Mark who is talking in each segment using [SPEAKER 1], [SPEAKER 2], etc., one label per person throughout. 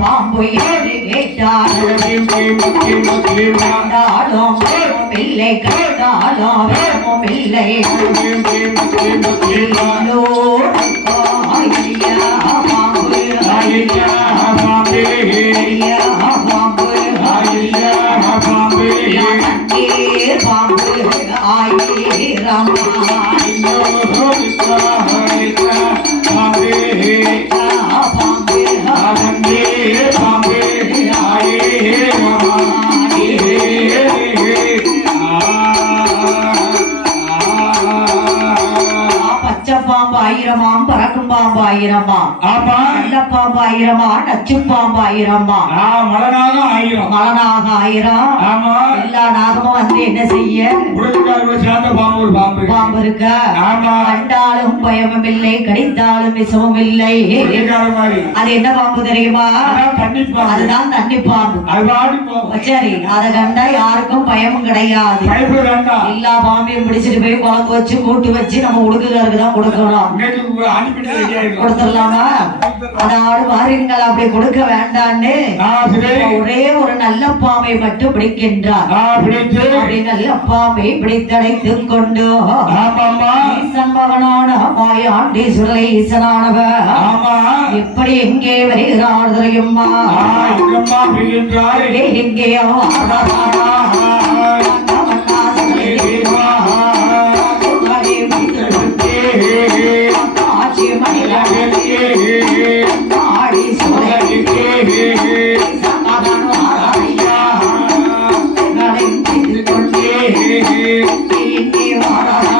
[SPEAKER 1] பாம்பு என்று கேட்டார் கண்டாலும் பிள்ளை கண்டாலும் பிள்ளை ஐயோ, ஐயா, பாம்பு ஐயா, ஆயிரமாம் பறக்கும் பாம்பு ஆயிரமா
[SPEAKER 2] ஆமா.
[SPEAKER 1] நல்ல பாம்பு ஆயிரமா நச்சு பாம்பு ஆயிரமா
[SPEAKER 2] மலனாக ஆயிரம்.
[SPEAKER 1] மலனாக ஆயிரம்.
[SPEAKER 2] ஆமா.
[SPEAKER 1] எல்லா நாகமும் வந்து என்ன செய்ய?
[SPEAKER 2] பாம்பு
[SPEAKER 1] இருக்க. கண்டாலும் பயமும் இல்லை கடித்தாலும் விஷமும் இல்லை அது என்ன பாம்பு தெரியுமா? அதுதான் தண்ணி பாம்பு. சரி அதை கண்டா யாருக்கும் பயமும் கிடையாது. எல்லா பாம்பையும் பிடிச்சிட்டு போய் குழம்பு வச்சு கூட்டு வச்சு நம்ம உடுக்குகாருக்கு தான் கொடுக்கணும். கொடுத்துடலாமா? அதாவது வாருங்கள் அப்படி கொடுக்க வேண்டான்னு. ஒரே ஒரு நல்ல பாம்பை மட்டும் பிடிக்கின்றார். அப்படி நல்ல பாம்பை பிடித்தடைத்துக் கொண்டு.
[SPEAKER 2] ஆமாம்மா.
[SPEAKER 1] ஈசன் மகனான மாயாண்டி சுரலை ஈசனானவர்.
[SPEAKER 2] ஆமா.
[SPEAKER 1] எப்படி எங்கே வருகிறார் தெரியுமா
[SPEAKER 2] ஆ,
[SPEAKER 1] எங்கே வாரா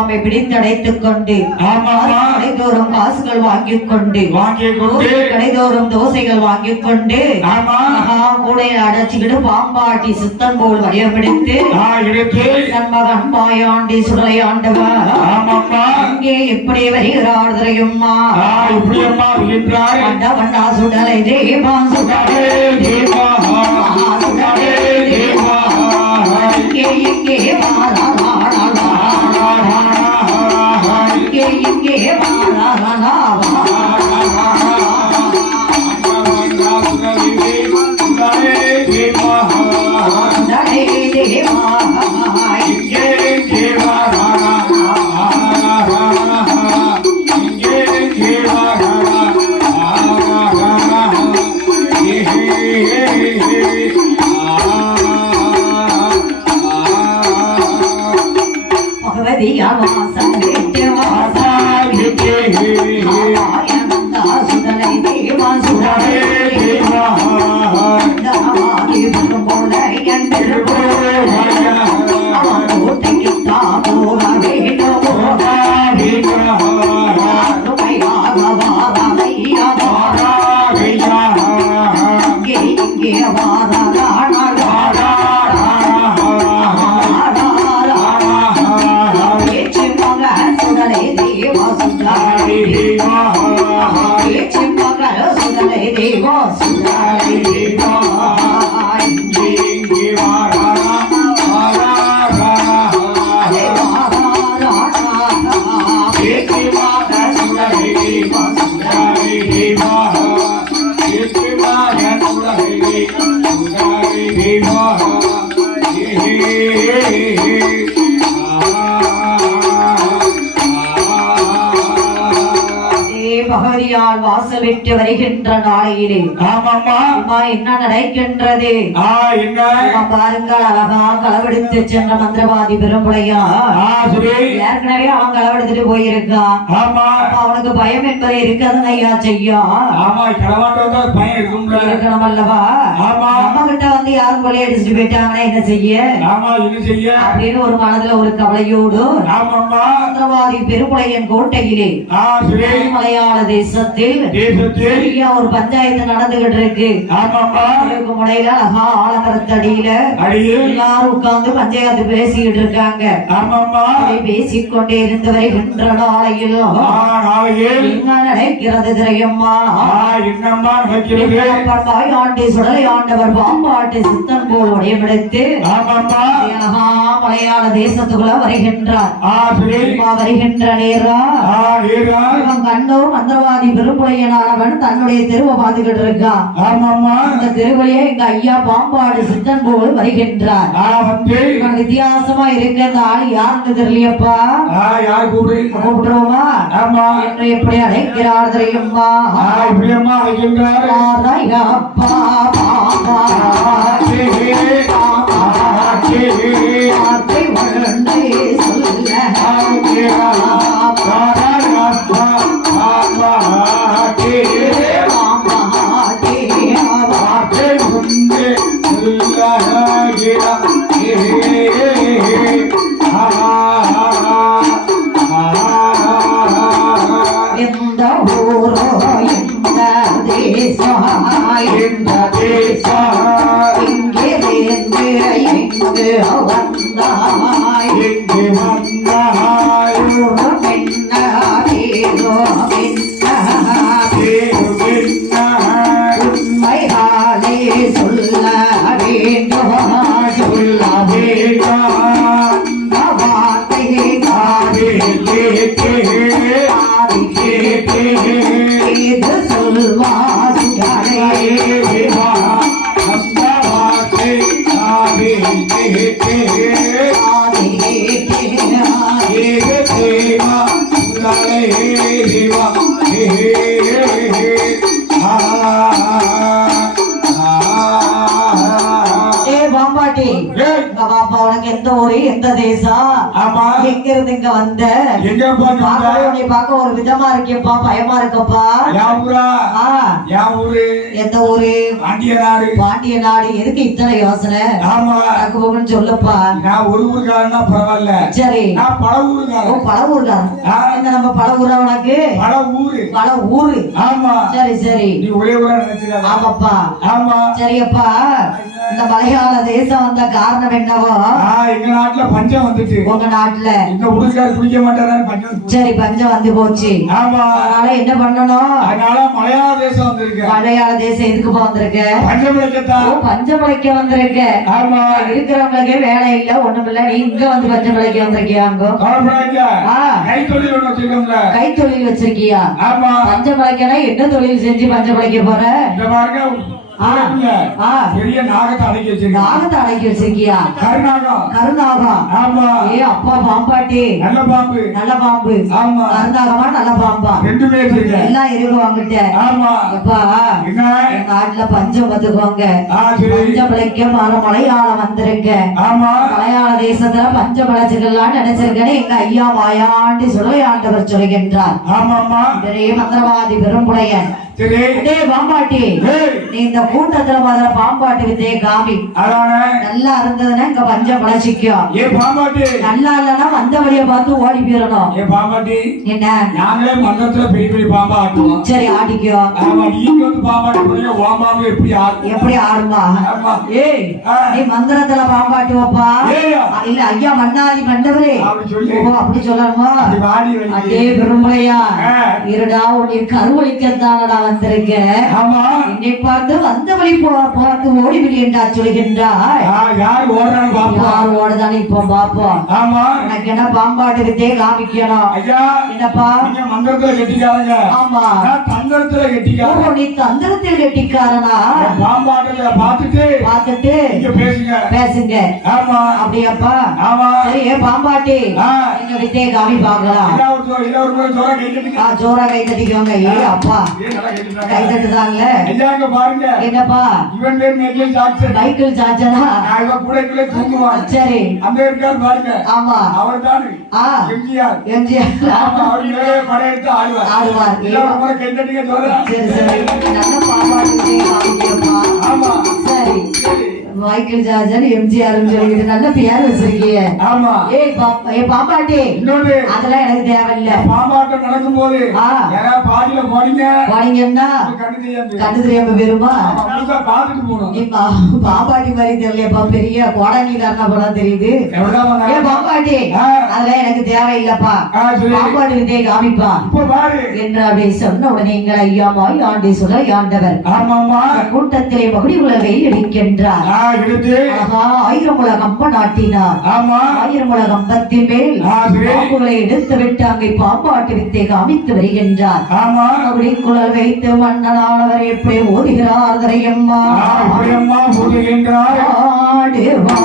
[SPEAKER 1] பாம்பை பிடித்தடைத்துக் கொண்டு. கடைதோறும் காசுகள் வாங்கிக் கொண்டு. கடைதோறும் தோசைகள் வாங்கிக் கொண்டு
[SPEAKER 2] ஆமா.
[SPEAKER 1] கூடையில அடைச்சுக்கிட்டு பாம்பாட்டி சித்தன் போல் வடிவமெடுத்து தன் மகன் பாயாண்டி சுடலை ஆண்டவர் அங்கே எப்படி வருகிறார் தெரியுமா சுடலை தேவா சுடலை. ஆஹா, பகவதியால் வாசல் விட்டு வருகின்ற நாளையிலே. அம்மா என்ன நடக்கின்றது? பாருங்கள் அழகா களவெடுத்து சென்ற மந்திரவாதி பெரும்புலையா. ஏற்கனவே அவன் களவெடுத்துட்டு போயிருக்கான்
[SPEAKER 2] ஆமா.
[SPEAKER 1] அப்ப அவனுக்கு பயம் என்பது இருக்கிறது ஐயா செய்யா? இருக்கணும் அல்லவா?
[SPEAKER 2] ஆமா.
[SPEAKER 1] நம்ம கிட்ட வந்து யாரும் கொள்ளையடிச்சுட்டு போயிட்டாங்கன்னா என்ன செய்ய? அப்படின்னு ஒரு மனதுல ஒரு கவலையோடு மந்திரவாதி பெருமுளையன் கோட்டையிலே மலையாள தேசத்தில் பெரிய ஒரு பஞ்சாயத்து நடந்துகிட்டு இருக்கு முனையில அழகா ஆலமரத்தடியில எல்லாரும் உட்கார்ந்து பஞ்சாயத்து பேசிக்கிட்டு இருக்காங்க பேசிக்கொண்டே இருந்து வருகின்ற நாளையில் என்ன நடக்கிறது திரையம்மா? ஆண்டி சுடலை ஆண்டவர் பாம்பாட்டி சித்தன் போல் உடையமெடுத்து மலையாள தேசத்துக்குள்ள வருகின்றார். வருகின்ற நேரம் இவன் கண்ணூர் மந்திரவாதி பெரும்புலையனானவன் தன்னுடைய தெருவை பார்த்துக்கிட்டு இருக்கான்
[SPEAKER 2] ஆமாம்மா
[SPEAKER 1] அந்த தெருவிலேயே எங்க ஐயா பாம்பாடு சித்தன் போல் வருகின்றார் வித்தியாசமா இருக்க இந்த ஆள் யாருன்னு தெரியலையப்பா
[SPEAKER 2] ஆ யார்
[SPEAKER 1] கூப்பிடுவோமா
[SPEAKER 2] ஆமா
[SPEAKER 1] என்று எப்படி அழைக்கிறார் தெரியுமா
[SPEAKER 2] ஆ இப்படியம்மா அழைக்கின்றாரு
[SPEAKER 1] அப்பா பாபா சொல்ல பாம்பாட்டே உனக்கு எந்த ஊரு எந்த தேசம்
[SPEAKER 2] ஆமா
[SPEAKER 1] எங்க இருந்து இங்க வந்த?
[SPEAKER 2] எங்க
[SPEAKER 1] பார்க்கவே உன்னை பார்க்க ஒரு விதமா இருக்கேப்பா பயமா இருக்கப்பா
[SPEAKER 2] யா ஊரா?
[SPEAKER 1] எந்த ஊரு?
[SPEAKER 2] பாண்டியனாரு
[SPEAKER 1] பாண்டிய நாடு. எதுக்கு இத்தனை யோசனை?
[SPEAKER 2] ஆமா.
[SPEAKER 1] எனக்கு போகணும்னு சொல்லுப்பா.
[SPEAKER 2] நான் ஒரு ஊருக்காரனா பரவாயில்ல.
[SPEAKER 1] சரி.
[SPEAKER 2] நான் பல ஊருக்காரன்.
[SPEAKER 1] பல ஊருக்காரன். இந்த நம்ம பல ஊரா உனக்கு?
[SPEAKER 2] பல ஊரு.
[SPEAKER 1] பல ஊரு.
[SPEAKER 2] ஆமா.
[SPEAKER 1] சரி சரி.
[SPEAKER 2] நீ ஒரே ஊரா நினைச்சிடாத.
[SPEAKER 1] ஆமாப்பா.
[SPEAKER 2] ஆமா.
[SPEAKER 1] சரியப்பா. இந்த மலையாள தேசம் வந்த காரணம் என்னவோ?
[SPEAKER 2] எங்க நாட்டுல பஞ்சம் வந்துட்டு
[SPEAKER 1] உங்க நாட்டுல?
[SPEAKER 2] இந்த ஊருக்காரர் குடிக்க பஞ்சம் வந்துச்சு.
[SPEAKER 1] சரி பஞ்சம் வந்து போச்சு.
[SPEAKER 2] ஆமா.
[SPEAKER 1] அதனால என்ன பண்ணணும்?
[SPEAKER 2] அதனால மலையாள தேசம் வந்திருக்கு.
[SPEAKER 1] மலையாள தேசம் எதுக்குப்பா வந்திருக்க?
[SPEAKER 2] பஞ்சம்
[SPEAKER 1] ஓ,
[SPEAKER 2] விளைக்கத்தான்
[SPEAKER 1] பஞ்சம் பிழைக்க வந்திருக்க.
[SPEAKER 2] ஆமா.
[SPEAKER 1] இருக்கிறவங்களுக்கே வேலை இல்ல ஒண்ணும் இல்ல. நீ இங்க வந்து பஞ்சம் பிழைக்க வந்திருக்கியா அங்க?
[SPEAKER 2] கவலைப்படாதீங்க
[SPEAKER 1] ஆ.
[SPEAKER 2] கை தொழில் ஒண்ணு வச்சிருக்கோம்ல.
[SPEAKER 1] கைத்தொழில் வச்சிருக்கியா?
[SPEAKER 2] ஆமா.
[SPEAKER 1] பஞ்சம் பிழைக்கனா என்ன தொழில் செஞ்சு பஞ்சம் பிழைக்க போற?
[SPEAKER 2] பெரிய நாகத்தை அடக்கி வச்சிருக்கோம்
[SPEAKER 1] நாகத்தை அடக்கி வச்சிருக்கியா?
[SPEAKER 2] கருநாகம்.
[SPEAKER 1] கருநாகம்?
[SPEAKER 2] ஆமா.
[SPEAKER 1] ஏ அப்பா பாம்பாட்டி.
[SPEAKER 2] நல்ல பாம்பு.
[SPEAKER 1] நல்ல பாம்பு.
[SPEAKER 2] ஆமா.
[SPEAKER 1] கருநாகமா நல்ல பாம்பா.
[SPEAKER 2] ரெண்டுமே வச்சிருக்கேன்
[SPEAKER 1] எல்லாம் இருக்கு வாங்கிட்ட.
[SPEAKER 2] ஆமா.
[SPEAKER 1] அப்பா
[SPEAKER 2] என்ன?
[SPEAKER 1] என் நாட்டுல பஞ்சம்
[SPEAKER 2] சரி.
[SPEAKER 1] பஞ்சம் பிழைக்க மர மலையாளம் வந்திருக்க.
[SPEAKER 2] ஆமா.
[SPEAKER 1] மலையாள தேசத்துல பஞ்ச பிழைச்சுக்கலாம் நினைச்சிருக்கேன்னு எங்க ஐயா வாயாண்டி சுடலையாண்டவர் சொல்கின்றார்
[SPEAKER 2] ஆமாம்மா.
[SPEAKER 1] பெரிய மந்திரவாதி பெரும்புடையன். பாம்பாட்டி. நீ இந்த கூட்டத்துல முதல்ல பாம்பாட்டி வித்தைய காமி. நல்லா இருந்ததுன்னா இங்க பஞ்சம் பிழைச்சிக்கும்
[SPEAKER 2] ஏ பாம்பாட்டி.
[SPEAKER 1] நல்லா இல்லைன்னா வந்த வழியை பார்த்து ஓடி போயிடணும்.
[SPEAKER 2] ஏ பாம்பாட்டி.
[SPEAKER 1] என்ன?
[SPEAKER 2] நாங்களே மன்றத்துல பெரிய பெரிய பாம்பா ஆட்டுவோம்.
[SPEAKER 1] சரி ஆடிக்கோ
[SPEAKER 2] ஆமா நீங்க வந்து பாம்பாட்டி போறீங்க எப்படி ஆடும்?
[SPEAKER 1] எப்படி ஆடுமா? ஏய். நீ மந்திரத்துல பாம்பாட்டுவப்பா
[SPEAKER 2] ஏய்யா.
[SPEAKER 1] இல்ல ஐயா மன்னாதி மண்டவரே
[SPEAKER 2] அப்படி
[SPEAKER 1] சொல்லணுமா? அதே பெரும்பளையா. இருடா உன்னை கருவழிக்கத்தானடா வந்திருக்க.
[SPEAKER 2] ஆமா.
[SPEAKER 1] என்னை பார்த்து வந்த வழி போ பார்த்து ஓடிவிடு என்றா சொல்கின்றாய்.
[SPEAKER 2] யார் ஓடுறான்னு பாப்போம்
[SPEAKER 1] யார் ஓடுதானே இப்போ பாப்போம்
[SPEAKER 2] ஆமா.
[SPEAKER 1] உனக்கு என்ன பாம்பாட்டு வித்தே காமிக்கணும்
[SPEAKER 2] ஐயா
[SPEAKER 1] என்னப்பா?
[SPEAKER 2] நீங்க மந்திரத்துல கெட்டிக்காரங்க
[SPEAKER 1] ஆமா.
[SPEAKER 2] நான் தந்திரத்துல கெட்டிக்காரங்க
[SPEAKER 1] ஓ, நீ தந்திரத்தில் கெட்டிக்காரனா?
[SPEAKER 2] பாம்பாட்டத்துல பார்த்துட்டு
[SPEAKER 1] பார்த்துட்டு
[SPEAKER 2] நீங்க பேசுங்க.
[SPEAKER 1] பேசுங்க.
[SPEAKER 2] ஆமா.
[SPEAKER 1] அப்படியாப்பா?
[SPEAKER 2] ஆமா.
[SPEAKER 1] சரி ஏ பாம்பாட்டி?
[SPEAKER 2] ஆ.
[SPEAKER 1] எங்க வித்தே காமி பார்க்கலாம்
[SPEAKER 2] இல்ல ஒரு ஜோரா கை
[SPEAKER 1] ஜோரா கை தட்டிக்கோங்க. ஏ அப்பா? கை தட்டுதாங்கல்ல
[SPEAKER 2] ஐயா, இங்க பாருங்க.
[SPEAKER 1] என்னப்பா?
[SPEAKER 2] இவன் பேர் மைக்கேல் ஜாக்சன்.
[SPEAKER 1] மைக்கேல் ஜார்ஜனா
[SPEAKER 2] நான் இவன் கூட கூட தூங்குவான்.
[SPEAKER 1] சரி.
[SPEAKER 2] அந்த இருக்கார் பாருங்க.
[SPEAKER 1] ஆமா.
[SPEAKER 2] அவர் தான்
[SPEAKER 1] ஆ.
[SPEAKER 2] எம்ஜிஆர்.
[SPEAKER 1] எம்ஜிஆர்.
[SPEAKER 2] ஆமா அவர் மேலே படையெடுத்து ஆடுவார்.
[SPEAKER 1] ஆடுவார்.
[SPEAKER 2] இல்ல ஒரு முறை கை தட்டிக்க ஜோரா
[SPEAKER 1] சரி சரி. நல்ல பாம்பாட்டு மைக்கேல் ஜார்ஜன் எம்ஜிஆர் சொல்லிட்டு நல்ல பேர் வச்சிருக்கீங்க
[SPEAKER 2] ஆமா.
[SPEAKER 1] ஏய் பா- ஏய் பாம்பாட்டி
[SPEAKER 2] இன்னொன்று
[SPEAKER 1] அதெல்லாம் எனக்கு தேவையில்ல.
[SPEAKER 2] பாம்பாட்டம் நடக்கும் போது
[SPEAKER 1] ஆ.
[SPEAKER 2] யாராவது பாதியில போனீங்க?
[SPEAKER 1] போனீங்கன்னா
[SPEAKER 2] கண்டு
[SPEAKER 1] தெரியாம போயிருமா
[SPEAKER 2] பார்த்துட்டு போகணும்
[SPEAKER 1] நீ பா- பாம்பாட்டி மாதிரி தெரியலையப்பா பெரிய கோடங்கிக்காரனா போல தெரியுது.
[SPEAKER 2] எவ்வளவு
[SPEAKER 1] ஏ பாம்பாட்டி
[SPEAKER 2] ஆ.
[SPEAKER 1] அதெல்லாம் எனக்கு தேவையில்லப்பா. பாம்பாட்டி வித்தையை காமிப்பா. என்று அப்படி சொன்ன உடனே எங்கள் ஐயாமாய் ஆண்டி சொல்ல யாண்டவர்
[SPEAKER 2] ஆமாமா
[SPEAKER 1] கூட்டத்திலே மகுடி உலகை அடிக்கின்றார்.
[SPEAKER 2] ஆ, எடுத்து
[SPEAKER 1] ஆஹா ஆயிரம் அம்ப நாட்டினார்
[SPEAKER 2] ஆமா.
[SPEAKER 1] ஆயிரம் உலகம் கம்பத்தின் மேல். பாம்புகளை எடுத்து விட்டு அங்கே பாம்பாட்டு வித்தை காமித்து வருகின்றார்.
[SPEAKER 2] ஆமா.
[SPEAKER 1] அப்படி குழல் வைத்து மன்னனானவர் எப்படி ஓதுகிறார் தரையம்மா
[SPEAKER 2] போடுகின்றார்
[SPEAKER 1] ஆடுவா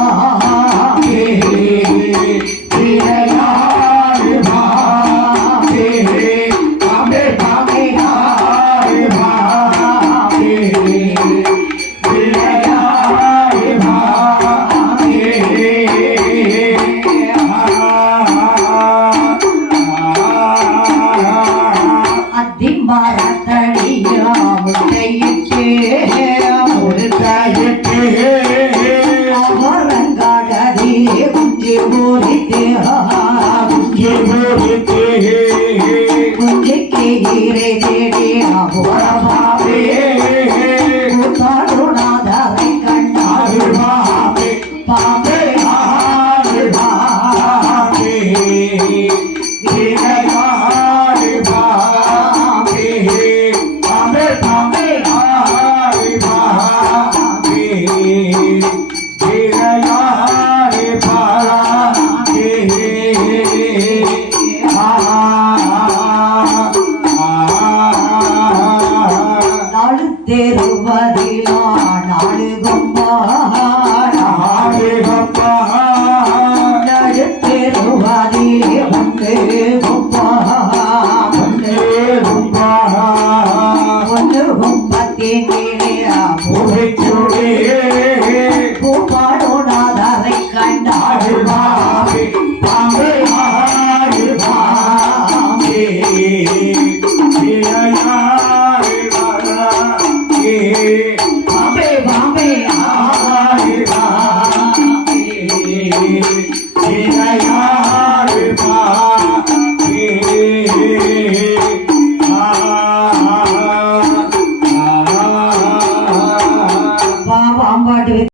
[SPEAKER 1] ఎవ్వరిలా నాడుగొమ్మ నాడుగొమ్మ నడుపెరువరి ఉంటే